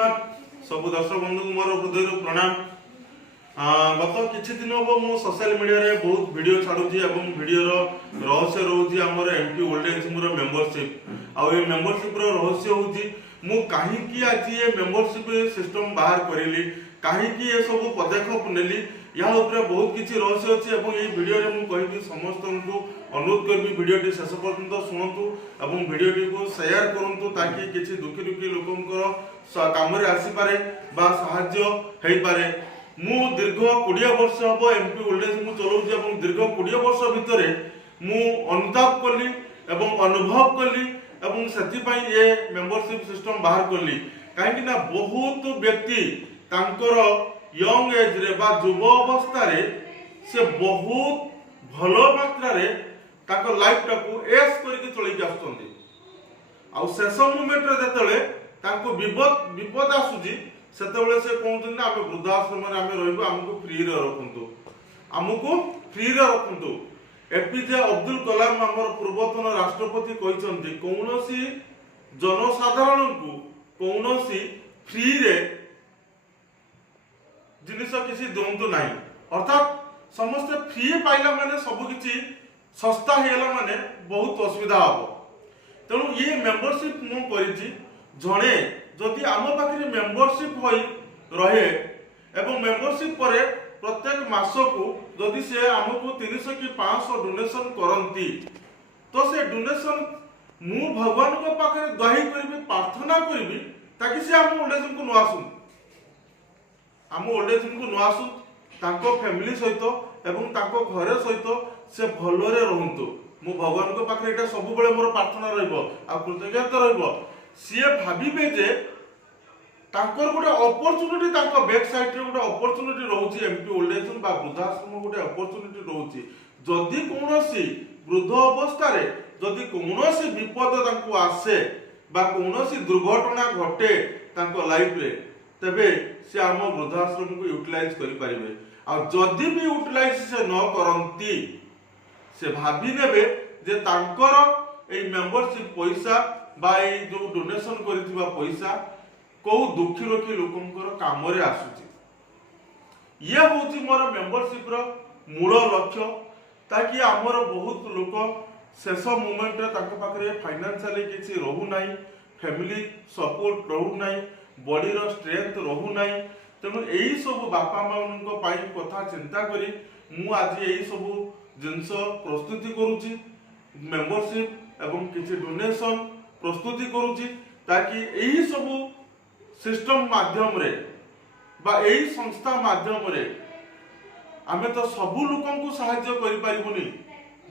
जगन्नाथ सब दर्शक बंधु को मोर हृदय प्रणाम। गत किछि दिन हम मो सोशल मीडिया रे बहुत वीडियो छाडुची एवं वीडियो रो रहस्य रहउची हमर एमपी ओल्ड एज होम रो मेंबरशिप आ ए मेंबरशिप रो रहस्य होउची मु काहे की आज ये मेंबरशिप सिस्टम बाहर करिली काहे की ये सब पदक्षेप नेली या ऊपर बहुत किछि रहस्य अछि एवं ए वीडियो रे मु कहिबी समस्त को अनुरोध करबी वीडियो टी शेष पर्यंत सुनंतु एवं वीडियो टी को शेयर करंतु ताकि किछि दुखी लोकंकर काम रे आसी पारे बा सहाय्य हेई पारे। मु दीर्घ 20 वर्ष हबो एमपी ओल्ड एज मु चलौछि एवं दीर्घ 20 वर्ष भितरे मु अनुताप कली एवं अनुभव कली एवं सेति पई ए मेंबरशिप सिस्टम बाहर कली काहे कि ना बहुत व्यक्ति तांकर यंग एज रे बा युव अवस्था रे से बहुत भलो मात्रा रे ताको लाइफ टाको एस करके चली आछथि आ शेष मोमेंट रे जतले ताको विपद आसुजी सेतेबेले से कहउछन ना आमे वृद्धाश्रम रे आमे रहबो हमको फ्री रे रखंतु एपीजे अब्दुल कलाम हमर पूर्वतन राष्ट्रपति कहिसंती कोनोसी जनसाधारण को कोनोसी फ्री रे जिनिस किसी दंतु नाही अर्थात समस्त फ्री पाइला माने सब किछि सस्ता हेला माने बहुत असुविधा हबो। तेणु ये मेंबरशिप मु करिछि जणे जदि आम पाखरे मेंबरशिप होई रहे एवं मेंबरशिप परे प्रत्येक मास को जदि से हमको 300 कि 500 डोनेशन करंती तो से डोनेशन मु भगवान को पाखरे दही करबी प्रार्थना करबी ताकि से हम ओल्ड एज को न आसु हम ओल्ड एज को न आसु ताको फैमिली सहित एवं ताको घरे सहित से भलरे रहंतु मु भगवान को पाखरे एटा सब बेले मोर प्रार्थना रहइबो आ कृतज्ञता रहइबो सी भाविबे जे तांकर गोटे अपॉर्चुनिटी तांको बैक साइड रे गोटे अपॉर्चुनिटी रहउची एमपी ओल्ड एज बा वृद्धाश्रम गोटे अपॉर्चुनिटी रहउची जदि कोनोसी वृद्ध अवस्था रे जदि कोनोसी विपद तांको आसे बा कोनोसी दुर्घटना घटे तांको लाइफ रे तबे से आम वृद्धाश्रम को यूटिलाइज करि परिबे आ जदि भी यूटिलाइज से न करंती से भाभी नेबे जे तांकर ए मेंबरशिप पैसा बा ए जो डोनेशन करिथिबा पैसा को दुखी लोकी लोकंकर काम रे आसुची ये होची मोर मेंबरशिप रो मूल लक्ष्य ताकि हमर बहुत लोक शेष मोमेंट रे ताको पाखरे फाइनेंशियली किछि रहू नाही फैमिली सपोर्ट रहू नाही बॉडी रो स्ट्रेंथ रहू नाही तेणु एही सब बापा मानको पाई कथा चिंता करी मु आज एही सब जिंस प्रस्तुति करूची मेंबरशिप एवं किछि डोनेशन प्रस्तुति करूची ताकि एही सब सिस्टम माध्यम रे बा एही संस्था माध्यम रे आमे तो सबु लोकन को सहायता करि परिबुनी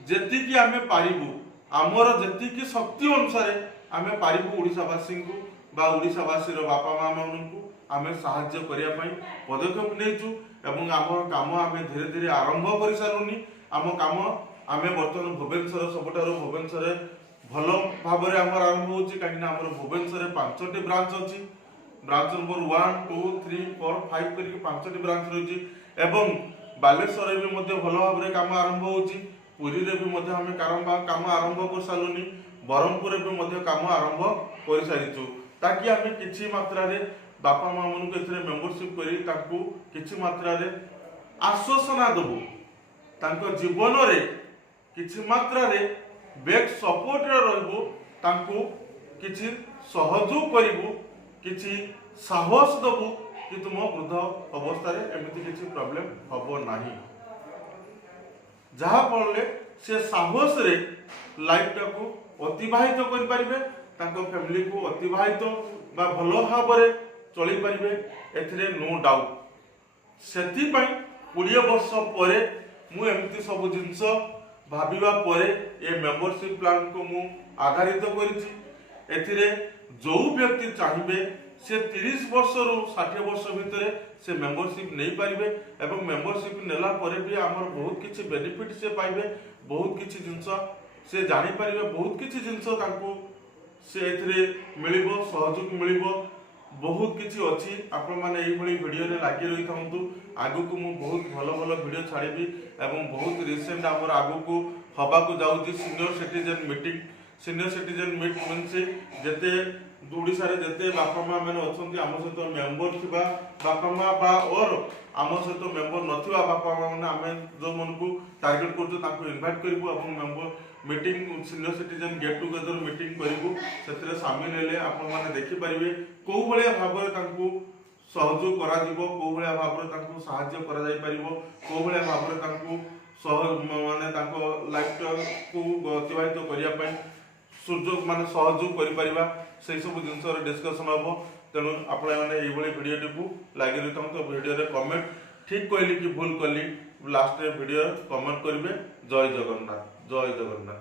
जेति कि आमे पारिबु हमर जेति कि शक्ति अनुसार आमे पारिबु ओडिसावासी को बा ओडिसावासी रो बापा मां माननको आमे सहायता करिया पई पदक्षेप नेचु एवं हमर काम आमे धीरे धीरे आरंभ करि सारुनी आम काम आमे वर्तमान भुवनेश्वर सबटारो भुवनेश्वर भलो भाबरे हमर आरंभ होची काकिना हमर भुवनेश्वर 5टी ब्रांच अछि ब्रांच नंबर 1 2 3 4 5 करके 5टी ब्रांच रहिछि एवं बालेश्वर भी मध्य भलो भाबरे काम आरंभ होची पुरी रे भी मध्य हमें काम आरंभ कर सालुनी बरहमपुर भी मध्य काम आरंभ कर सारिछु ताकि हमें किछि मात्रा रे बापा मां मन को एथरे मेंबरशिप करी ताकू किछि मात्रा रे आश्वासना दबु तांको जीवन रे किछि मात्रा रे बैक सपोर्ट रे रहबो तांको किछि सहयोग करिवो किछि साहस दबु कि तुम वृद्ध अवस्था रे एमिति किछि प्रॉब्लम हबो नाही जहा पड़ले से साहस रे लाइफ टाको अतिबाहित करि परिबे तांको फैमिली को अतिबाहित बा भलो भाबरे चली परिबे एथिरे नो डाउट सेति पई 20 वर्ष परे मु एमिति सब जिंस भाबिबा परे ए मेंबरशिप प्लान को मु आधारित करिछि एथिरे जो व्यक्ति चाहिए से 30 वर्ष रु 60 वर्ष भितर से मेंबरशिप नहीं पाइबे एवं मेंबरशिप नेला परे भी हमर बहुत किछि बेनिफिट से पाइबे बहुत किछि जिंस से जानि परिबे बहुत किछि जिंस तांको से एथिरे मिलिबो सहयोग मिलिबो बहुत किछि अछि आपण माने एई भली वीडियो रे लागि रही थांतु आगु को मु बहुत भलो भलो वीडियो छाड़ीबी एवं बहुत रिसेंट हमर आगु को हबा को जाउची senior citizen meeting senior citizen meet means जेते ओडिशा जिते बापा माँ मैंने अच्छा आम सहित मेम्बर थिबा बापा माँ बा और आम सहित मेम्बर नथिबा बापा माँ मैंने आम जो मन को टार्गेट कर इनभाइट करूँ member meeting senior citizen get together meeting करूँ से सामिल हेले आपण मैंने देखिपारे कौ भाया भाव में सहयोग करा कौ भाया भाव में साहाय्य करा जाई परिबो कौ भाया भाव में माने लाइफ को अतिबाहित करने सुযোগ माने सहयोग करिपरिबा से सब जिनस डिस्कशन हम तेणु आपण मैंने भिडियो को लगी रही तो भिडियो कमेंट ठीक कहली कि भूल कली लास्ट वीडियो कमेंट करेंगे। जय जगन्नाथ जय जगन्नाथ।